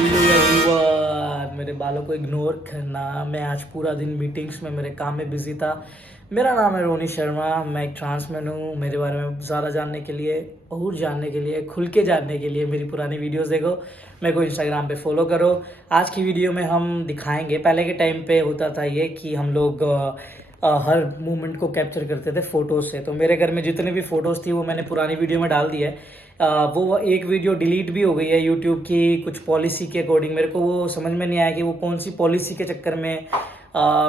Hello everyone, मेरे बालों को इग्नोर करना। मैं आज पूरा दिन मीटिंग्स में मेरे काम में बिजी था। मेरा नाम है रोनी शर्मा, मैं एक ट्रांसमैन हूँ। मेरे बारे में ज़्यादा जानने के लिए और जानने के लिए, खुल के जानने के लिए मेरी पुरानी वीडियोस देखो, मेरे को इंस्टाग्राम पे फॉलो करो। आज की वीडियो में हम दिखाएंगे, पहले के टाइम पे होता था ये कि हम लोग हर मोमेंट को कैप्चर करते थे फ़ोटोज़ से। तो मेरे घर में जितने भी फ़ोटोज़ थी वो मैंने पुरानी वीडियो में डाल दी है। वो एक वीडियो डिलीट भी हो गई है यूट्यूब की कुछ पॉलिसी के अकॉर्डिंग। मेरे को वो समझ में नहीं आया कि वो कौन सी पॉलिसी के चक्कर में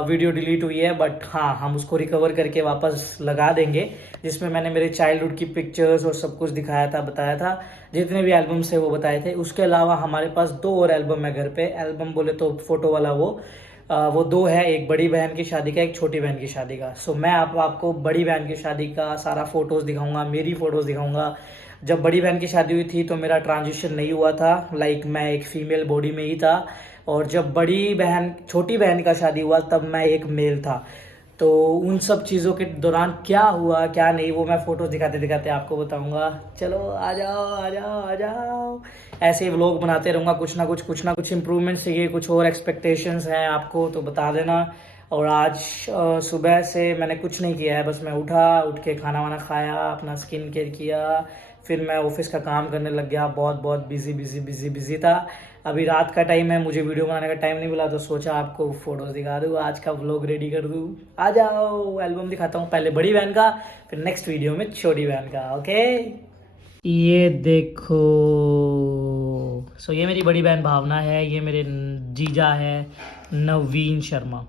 वीडियो डिलीट हुई है, बट हाँ, हम उसको रिकवर करके वापस लगा देंगे, जिसमें मैंने मेरे चाइल्डहुड की पिक्चर्स और सब कुछ दिखाया था, बताया था, जितने भी एल्बम्स थे वो बताए थे। उसके अलावा हमारे पास 2 और एल्बम है घर पे। एल्बम बोले तो फोटो वाला वो 2 है, एक बड़ी बहन की शादी का, एक छोटी बहन की शादी का। सो मैं आपको बड़ी बहन की शादी का सारा फोटोज़ दिखाऊंगा, मेरी फ़ोटोज़ दिखाऊंगा। जब बड़ी बहन की शादी हुई थी तो मेरा ट्रांजिशन नहीं हुआ था, लाइक मैं एक फीमेल बॉडी में ही था। और जब छोटी बहन का शादी हुआ तब मैं एक मेल था। तो उन सब चीज़ों के दौरान क्या हुआ क्या नहीं वो मैं फ़ोटोज़ दिखाते दिखाते आपको बताऊंगा। चलो आ जाओ आ जाओ आ जाओ। ऐसे ही व्लॉग बनाते रहूँगा, कुछ ना कुछ इम्प्रूवमेंट चाहिए, कुछ और एक्सपेक्टेशंस हैं आपको तो बता देना। और आज सुबह से मैंने कुछ नहीं किया है, बस मैं उठ के खाना वाना खाया, अपना स्किन केयर किया, फिर मैं ऑफिस का काम करने लग गया। बहुत बिजी था। अभी रात का टाइम है, मुझे वीडियो बनाने का टाइम नहीं मिला, तो सोचा आपको फोटोज दिखा दूँ, आज का व्लॉग रेडी कर दूँ। आ जाओ, एल्बम दिखाता हूँ, पहले बड़ी बहन का, फिर नेक्स्ट वीडियो में छोटी बहन का। ओके, ये देखो। ये मेरी बड़ी बहन भावना है, ये मेरे जीजा है नवीन शर्मा।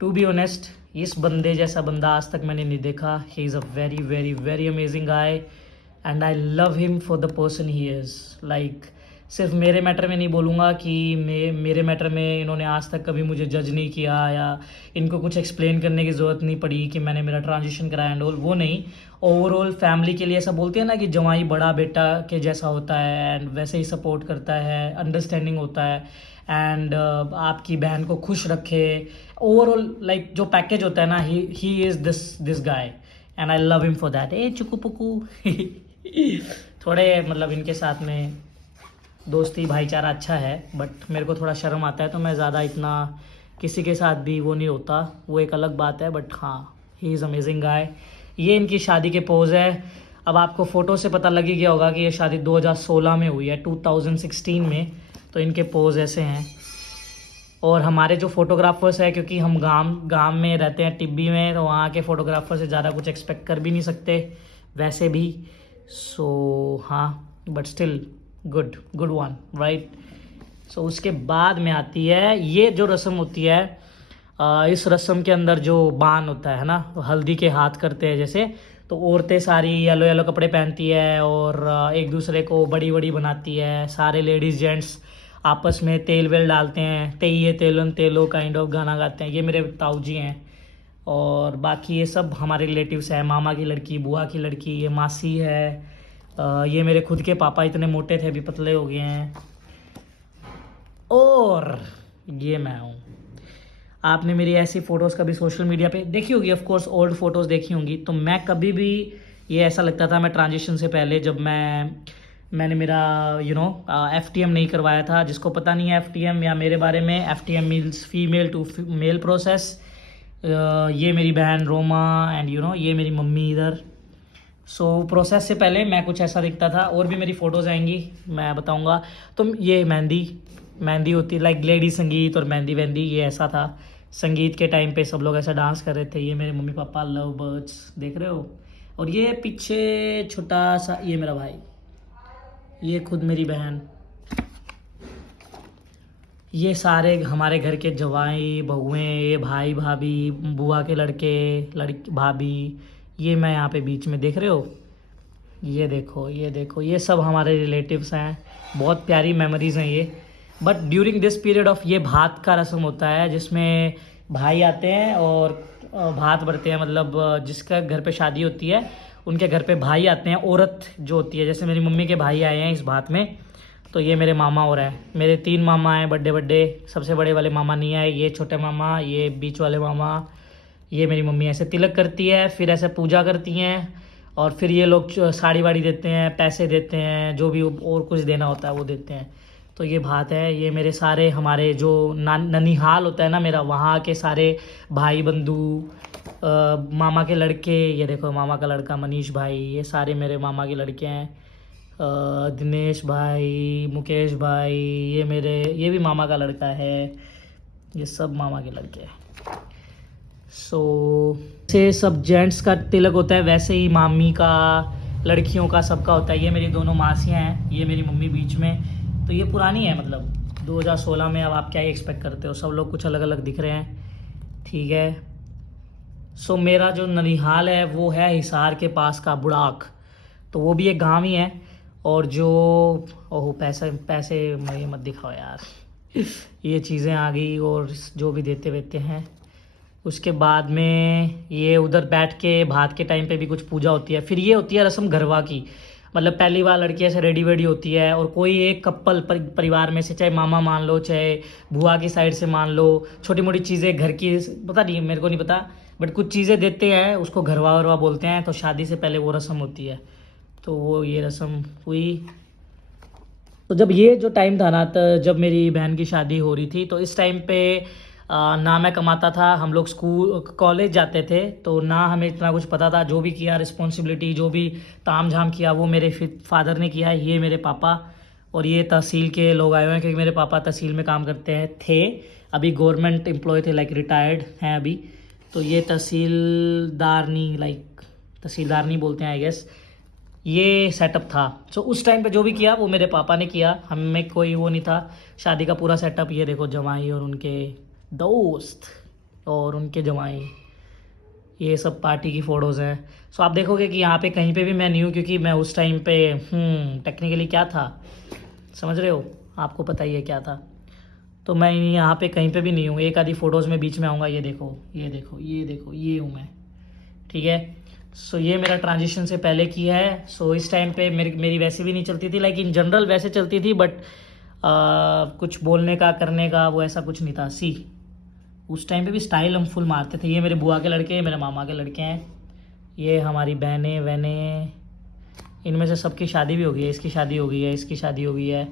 टू बी ऑनेस्ट, इस बंदे जैसा बंदा आज तक मैंने नहीं देखा। He is a very very very amazing guy and I love him for the person he is. Like सिर्फ मेरे मैटर में नहीं बोलूँगा कि मेरे मैटर में इन्होंने आज तक कभी मुझे जज नहीं किया, या इनको कुछ एक्सप्लेन करने की ज़रूरत नहीं पड़ी कि मैंने मेरा ट्रांजिशन कराया एंड ऑल, वो नहीं। ओवरऑल फैमिली के लिए ऐसा बोलते हैं ना कि जवाई बड़ा बेटा के जैसा होता है, एंड वैसे ही सपोर्ट करता है, अंडरस्टैंडिंग होता है, एंड आपकी बहन को खुश रखे। ओवरऑल लाइक जो पैकेज होता है ना, he is this guy and I love him for that. ए चुकू पुकू थोड़े मतलब इनके साथ में दोस्ती भाईचारा अच्छा है, बट मेरे को थोड़ा शर्म आता है, तो मैं ज़्यादा इतना किसी के साथ भी वो नहीं होता, वो एक अलग बात है। बट हाँ, ही इज़ अमेजिंग गाय। ये इनकी शादी के पोज है। अब आपको फ़ोटो से पता लग ही गया होगा कि ये शादी 2016 में हुई है, 2016 में। तो इनके पोज ऐसे हैं। और हमारे जो फोटोग्राफर्स है, क्योंकि हम गांव में रहते हैं टिब्बी में, तो वहाँ के फोटोग्राफर से ज़्यादा कुछ एक्सपेक्ट कर भी नहीं सकते वैसे भी। सो हाँ, but still good one, right. So उसके बाद में आती है ये जो रस्म होती है। इस रस्म के अंदर जो बान होता है ना, हल्दी के हाथ करते हैं जैसे, तो औरतें सारी येलो येलो कपड़े पहनती है और एक दूसरे को बड़ी बड़ी बनाती है। सारे लेडीज जेंट्स आपस में तेल वेल डालते हैं, तेइये तेलन तेलो काइंड ऑफ गाना गाते हैं। ये मेरे ताऊ जी हैं। और बाकी ये सब हमारे रिलेटिव्स हैं, मामा की लड़की, बुआ की लड़की, ये मासी है। ये मेरे खुद के पापा इतने मोटे थे, अभी पतले हो गए हैं। और ये मैं हूँ। आपने मेरी ऐसी फ़ोटोज़ कभी सोशल मीडिया पे देखी होगी, ऑफ कोर्स ओल्ड फोटोज़ देखी होंगी। तो मैं कभी भी, ये ऐसा लगता था मैं ट्रांजिशन से पहले, जब मैंने मेरा FTM नहीं करवाया था। जिसको पता नहीं है FTM या मेरे बारे में, FTM means female to male process. ये मेरी बहन रोमा एंड ये मेरी मम्मी इधर। प्रोसेस से पहले मैं कुछ ऐसा दिखता था। और भी मेरी फ़ोटोज़ आएंगी, मैं बताऊंगा। तो ये मेहंदी होती, लाइक लेडी संगीत और मेहंदी वेंदी, ये ऐसा था। संगीत के टाइम पे सब लोग ऐसा डांस कर रहे थे। ये मेरे मम्मी पापा लव बर्ड्स देख रहे हो। और ये पीछे छोटा सा, ये मेरा भाई, ये खुद मेरी बहन। ये सारे हमारे घर के जवाई बहुएं, ये भाई भाभी, बुआ के लड़के लड़की भाभी। ये मैं यहाँ पे बीच में देख रहे हो, ये देखो ये देखो, ये सब हमारे रिलेटिव्स हैं। बहुत प्यारी मेमोरीज हैं ये। But during this period of, ये भात का रस्म होता है जिसमें भाई आते हैं और भात भरते हैं। मतलब जिसका घर पे शादी होती है उनके घर पे भाई आते हैं, औरत जो होती है। जैसे मेरी मम्मी के भाई आए हैं इस भात में, तो ये मेरे मामा हो रहा है। मेरे 3 मामा हैं, बड़े सबसे बड़े वाले मामा नहीं आए, ये छोटे मामा, ये बीच वाले मामा। ये मेरी मम्मी ऐसे तिलक करती है, फिर ऐसे पूजा करती हैं, और फिर ये लोग साड़ी वाड़ी देते हैं, पैसे देते हैं, जो भी और कुछ देना होता है वो देते हैं। तो ये भात है, ये मेरे सारे हमारे जो ननिहाल होता है ना मेरा, वहाँ के सारे भाई बंधु, मामा के लड़के, ये देखो मामा का लड़का मनीष भाई, ये सारे मेरे मामा के लड़के हैं। दिनेश भाई, मुकेश भाई, ये भी मामा का लड़का है, ये सब मामा के लड़के हैं। से सब जेंट्स का तिलक होता है, वैसे ही मामी का, लड़कियों का, सबका होता है। ये मेरी दोनों मासियाँ हैं, ये मेरी मम्मी बीच में। तो ये पुरानी है, मतलब 2016 में। अब आप क्या ही एक्सपेक्ट करते हो, सब लोग कुछ अलग अलग दिख रहे हैं, ठीक है। मेरा जो ननिहाल है वो है हिसार के पास का बुढ़ाक, तो वो भी एक गांव ही है। और जो पैसे पैसे मुझे मत दिखाओ यार ये चीज़ें आ गई, और जो भी देते वेते हैं। उसके बाद में ये उधर बैठ के भात के टाइम पे भी कुछ पूजा होती है। फिर ये होती है रस्म घरवा की, मतलब पहली बार लड़की ऐसे रेडी वेडी होती है, और कोई एक कपल परिवार में से, चाहे मामा मान लो, चाहे बुआ की साइड से मान लो, छोटी मोटी चीज़ें घर की, पता नहीं, मेरे को नहीं पता, बट कुछ चीज़ें देते हैं, उसको घरवा वरवा बोलते हैं। तो शादी से पहले वो रस्म होती है, तो वो ये रस्म हुई। तो जब ये जो टाइम था ना, तो जब मेरी बहन की शादी हो रही थी, तो इस टाइम पे ना मैं कमाता था, हम लोग स्कूल कॉलेज जाते थे, तो ना हमें इतना कुछ पता था। जो भी किया रिस्पॉन्सिबिलिटी, जो भी ताम झाम किया, वो मेरे फादर ने किया है। ये मेरे पापा, और ये तहसील के लोग आए हुए हैं, क्योंकि मेरे पापा तहसील में काम करते हैं, थे, अभी गवर्नमेंट एम्प्लॉय थे, लाइक रिटायर्ड हैं अभी। तो ये तहसीलदारनी, लाइक तहसीलदारनी बोलते हैं आई गेस, ये सेटअप था। उस टाइम पे जो भी किया वो मेरे पापा ने किया, हमें कोई वो नहीं था। शादी का पूरा सेटअप, ये देखो जमाई और उनके दोस्त और उनके जमाई, ये सब पार्टी की फ़ोटोज़ हैं। आप देखोगे कि यहाँ पे कहीं पे भी मैं नहीं हूँ, क्योंकि मैं उस टाइम पे टेक्निकली क्या था, समझ रहे हो, आपको पता ही है क्या था। तो मैं यहाँ पे कहीं पे भी नहीं हूँ, एक आधी फ़ोटोज़ में बीच में आऊँगा। ये देखो, ये देखो, ये देखो, ये हूँ मैं, ठीक है। ये मेरा ट्रांजिशन से पहले की है। इस टाइम पे मेरी वैसे भी नहीं चलती थी, लाइक इन जनरल वैसे चलती थी, बट कुछ बोलने का, करने का, वो ऐसा कुछ नहीं था। उस टाइम पे भी स्टाइल हम फुल मारते थे। ये मेरे बुआ के लड़के हैं, मेरे मामा के लड़के हैं, ये हमारी बहनें वहनें, इनमें से सबकी शादी भी हो गई है। इसकी शादी हो गई है, इसकी शादी हो गई है,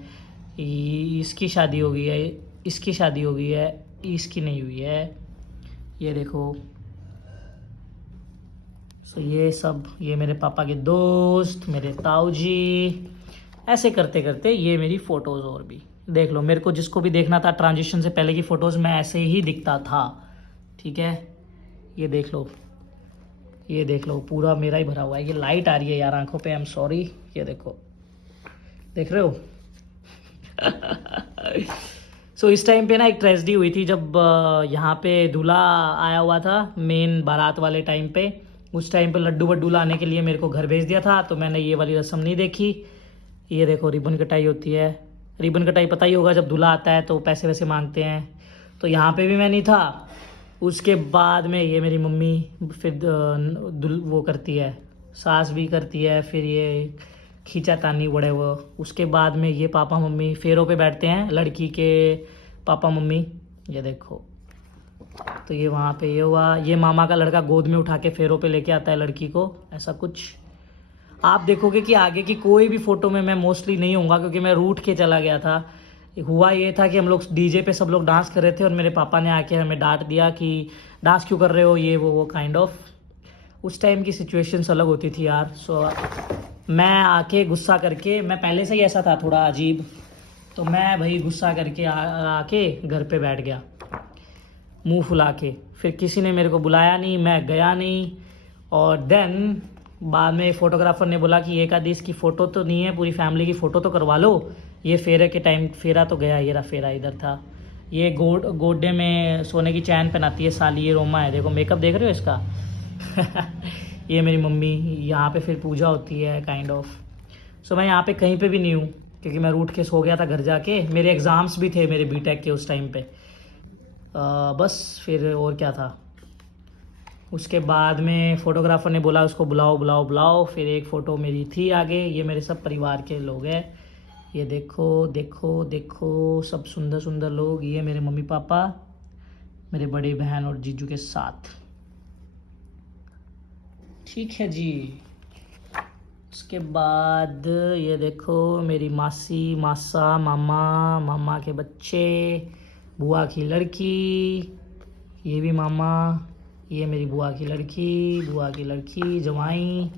इसकी शादी हो गई है, इसकी शादी हो गई है, इसकी नहीं हुई है। ये देखो, ये सब, ये मेरे पापा के दोस्त, मेरे ताऊ जी, ऐसे करते करते ये मेरी फ़ोटोज़। और भी देख लो, मेरे को जिसको भी देखना था ट्रांजिशन से पहले की फ़ोटोज़, मैं ऐसे ही दिखता था, ठीक है। ये देख लो, ये देख लो, पूरा मेरा ही भरा हुआ है। ये लाइट आ रही है यार आंखों पे, आई एम सॉरी। ये देखो, देख रहे हो इस टाइम पे ना एक ट्रेजेडी हुई थी, जब यहाँ पे दूल्हा आया हुआ था मेन बारात वाले टाइम पे। उस टाइम पे लड्डू वड्डू लाने के लिए मेरे को घर भेज दिया था, तो मैंने ये वाली रस्म नहीं देखी। ये देखो, रिबन कटाई होती है। रिबन कटाई पता ही होगा, जब दूल्हा आता है तो पैसे वैसे मांगते हैं। तो यहाँ पे भी मैं नहीं था। उसके बाद में ये मेरी मम्मी फिर वो करती है, सास भी करती है, फिर ये खींचा तानी बड़े वो। उसके बाद में ये पापा मम्मी फेरों पे बैठते हैं, लड़की के पापा मम्मी, ये देखो। तो ये वहाँ पे ये हुआ, ये मामा का लड़का गोद में उठा के फेरों पे लेके आता है लड़की को, ऐसा कुछ। आप देखोगे कि आगे की कोई भी फ़ोटो में मैं मोस्टली नहीं होऊंगा, क्योंकि मैं रूठ के चला गया था। हुआ ये था कि हम लोग डीजे पे सब लोग डांस कर रहे थे, और मेरे पापा ने आके हमें डांट दिया कि डांस क्यों कर रहे हो, ये वो काइंड ऑफ। उस टाइम की सिचुएशंस अलग होती थी यार। मैं आके गुस्सा करके, मैं पहले से ही ऐसा था थोड़ा अजीब, तो मैं भाई गुस्सा करके आके घर पे बैठ गया मुंह फुला के। फिर किसी ने मेरे को बुलाया नहीं, मैं गया नहीं। और देन बाद में फोटोग्राफर ने बोला कि एक आधी इसकी फ़ोटो तो नहीं है, पूरी फैमिली की फ़ोटो तो करवा लो। ये फेरे के टाइम फेरा तो गया, ये रहा फेरा इधर था। ये गोड्डे में सोने की चैन पहनाती है साली, ये रोमा है, देखो मेकअप देख रहे हो इसका ये मेरी मम्मी, यहाँ पे फिर पूजा होती है काइंड ऑफ। मैं यहाँ पे कहीं पे भी नहीं हूँ, क्योंकि मैं रूठ के सो गया था घर जाके। मेरे एग्ज़ाम्स भी थे मेरे बीटेक के उस टाइम पे। बस फिर और क्या था। उसके बाद में फ़ोटोग्राफ़र ने बोला उसको बुलाओ बुलाओ बुलाओ। फिर एक फ़ोटो मेरी थी आगे। ये मेरे सब परिवार के लोग हैं, ये देखो देखो देखो, सब सुंदर सुंदर लोग। ये मेरे मम्मी पापा, मेरे बड़ी बहन और जीजू के साथ, ठीक है जी। उसके बाद ये देखो मेरी मासी, मासा, मामा, मामा के बच्चे, बुआ की लड़की, ये भी मामा, ये मेरी बुआ की लड़की, बुआ की लड़की, जवाई।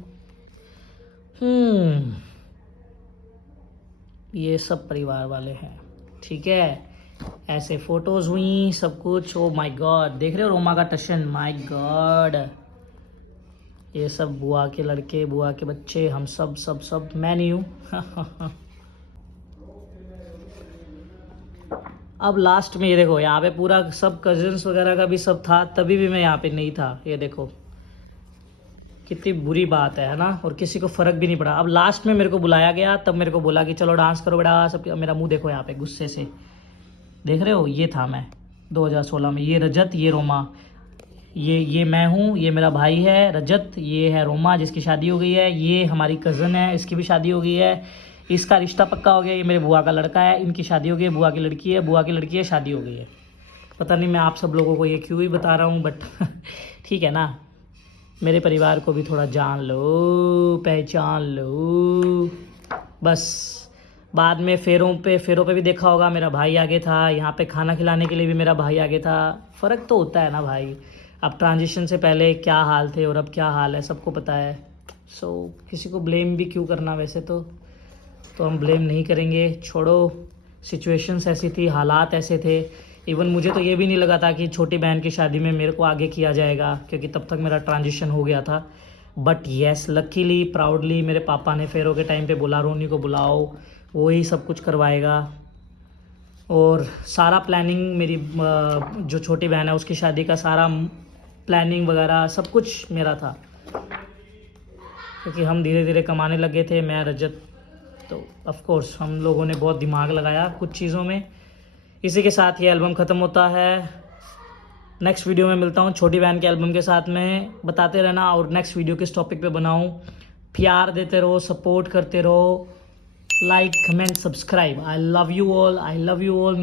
ये सब परिवार वाले हैं, ठीक है। ऐसे फोटोज हुई सब कुछ। ओ माय गॉड, देख रहे हो रोमा का टशन, माय गॉड। ये सब बुआ के लड़के, बुआ के बच्चे, हम सब सब सब, मैं नहीं हूँ। अब लास्ट में ये देखो, यहाँ पे पूरा सब कजिन्स वगैरह का भी सब था, तभी भी मैं यहाँ पे नहीं था। ये देखो कितनी बुरी बात है ना, और किसी को फ़र्क भी नहीं पड़ा। अब लास्ट में मेरे को बुलाया गया, तब मेरे को बोला कि चलो डांस करो बेटा सब। मेरा मुंह देखो यहाँ पे गुस्से से, देख रहे हो, ये था मैं 2016 में। ये रजत, ये रोमा, ये मैं हूँ, ये मेरा भाई है रजत, ये है रोमा जिसकी शादी हो गई है, ये हमारी कज़न है इसकी भी शादी हो गई है, इसका रिश्ता पक्का हो गया, ये मेरे बुआ का लड़का है, इनकी शादी हो गई है, बुआ की लड़की है, बुआ की लड़की है, शादी हो गई है। पता नहीं मैं आप सब लोगों को ये क्यों ही बता रहा हूँ, बट ठीक है ना, मेरे परिवार को भी थोड़ा जान लो, पहचान लो बस। बाद में फेरों पे भी देखा होगा, मेरा भाई आगे था, यहाँ पे खाना खिलाने के लिए भी मेरा भाई आगे था। फ़र्क तो होता है ना भाई, अब ट्रांजिशन से पहले क्या हाल थे और अब क्या हाल है सबको पता है। सो किसी को ब्लेम भी क्यों करना, वैसे तो हम ब्लेम नहीं करेंगे, छोड़ो। सिचुएशंस ऐसी थी, हालात ऐसे थे। इवन मुझे तो ये भी नहीं लगा था कि छोटी बहन की शादी में मेरे को आगे किया जाएगा, क्योंकि तब तक मेरा ट्रांजिशन हो गया था। बट येस, लकीली प्राउडली मेरे पापा ने फेरों के टाइम पे बोला रोनी को बुलाओ, वो ही सब कुछ करवाएगा। और सारा प्लानिंग मेरी जो छोटी बहन है उसकी शादी का सारा प्लानिंग वगैरह सब कुछ मेरा था, क्योंकि हम धीरे धीरे कमाने लगे थे, मैं रजत। तो ऑफ कोर्स हम लोगों ने बहुत दिमाग लगाया कुछ चीज़ों में। इसी के साथ ये एल्बम ख़त्म होता है। नेक्स्ट वीडियो में मिलता हूँ छोटी बहन के एल्बम के साथ में। बताते रहना और नेक्स्ट वीडियो किस टॉपिक पे बनाऊँ। प्यार देते रहो, सपोर्ट करते रहो, like comment subscribe. I love you all, I love you all.